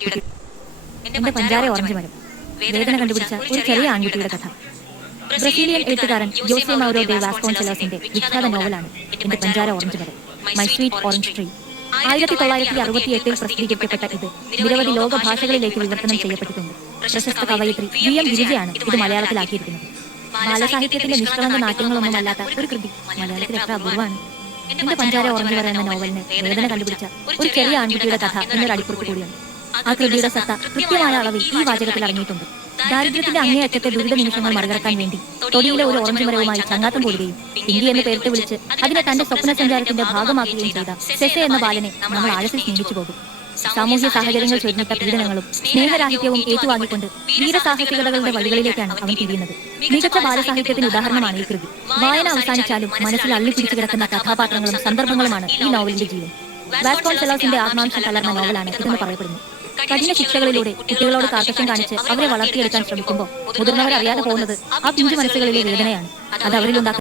എന്റെ പഞ്ചാര ഓറഞ്ച് മരം വേദന കണ്ടുപിടിച്ച ഒരു ചെറിയ ആൺകുട്ടിയുടെ കഥ. ബ്രസീലിയൻ എഴുത്തുകാരൻ ജോസെ മൗരോ ഡെ വാസ്കോൺസെലോസിന്റെ വിഖ്യാത നോവലാണ് എന്റെ പഞ്ചാര ഓറഞ്ച് മരം, മൈ സ്വീറ്റ് ഓറഞ്ച് ട്രീ. 1968 പ്രസിദ്ധീകരിക്കപ്പെട്ട ഇത് നിരവധി ലോക ഭാഷകളിലേക്ക് വിവർത്തനം ചെയ്യപ്പെട്ടിട്ടുണ്ട്. പ്രശസ്ത കവയിത്രി VM ഗിരിജയാണ് ഇത് മലയാളത്തിലാക്കിയിരിക്കുന്നത്. ബാലസാഹിത്യത്തിന്റെ നിഷ്കളങ്ക നാട്യങ്ങളൊന്നുമല്ലാത്ത ഒരു കൃതി മലയാളത്തിൽ എത്ര അപൂർവമാണ്. എന്റെ പഞ്ചാര ഓറഞ്ച് മരം എന്ന നോവലിന് വേദന കണ്ടുപിടിച്ച ഒരു ചെറിയ ആൺകുട്ടിയുടെ കഥ എന്നൊരു അടിക്കുറിപ്പ് കൂടിയാണ്. ആ കൃതിയുടെ സത്ത കൃത്യമായ അളവിൽ ഈ വാചകത്തിൽ അടങ്ങിയിട്ടുണ്ട്. ദാരിദ്ര്യത്തിന്റെ അങ്ങേയറ്റത്തെ ദുരിത നിമിഷങ്ങൾ മറികടക്കാൻ വേണ്ടി തൊടിയിലെ ഒരു ഓറഞ്ച് മരവുമായി ചങ്ങാത്തം കൂടുകയും പിങ്കി എന്ന് പേരിട്ട് വിളിച്ച് അതിനെ തന്റെ സ്വപ്ന സഞ്ചാരത്തിന്റെ ഭാഗമാക്കുകയും ചെയ്ത സെസെ എന്ന ബാലനെ നമ്മൾ ആഴത്തിൽ സ്നേഹിച്ചു പോകും. സാമൂഹ്യ സാഹചര്യങ്ങൾ ചൊരിഞ്ഞിട്ട പീഡനങ്ങളും സ്നേഹരാഹിത്യവും ഏറ്റുവാങ്ങിക്കൊണ്ട് വീരസാഹസികതകളുടെ വഴികളിലേക്കാണ് അവൻ തിരിയുന്നത്. മികച്ച ബാലസാഹിത്യത്തിന് ഉദാഹരണമാണ് ഈ കൃതി. വായന അവസാനിച്ചാലും മനസ്സിൽ അള്ളിപ്പിടിച്ചു കിടക്കുന്ന കഥാപാത്രങ്ങളും സന്ദർഭങ്ങളുമാണ് ഈ നോവലിന്റെ ജീവൻ. വാസ്കോൺസെലോസിന്റെ ആത്മാംശം കലർന്ന നോവലാണ് ഇതെന്ന് പറയപ്പെടുന്നു. കഠിന ശിക്ഷകളിലൂടെ കുട്ടികളോട് കാർക്കശ്യം കാണിച്ച് അവരെ വളർത്തിയെടുക്കാൻ ശ്രമിക്കുമ്പോൾ മുതിർന്നവരറിയാതെ പോകുന്നത് ആ പിഞ്ചു മനസ്സുകളിലെ വേദനയാണ്. അത് അവരിലുണ്ടാക്കുന്ന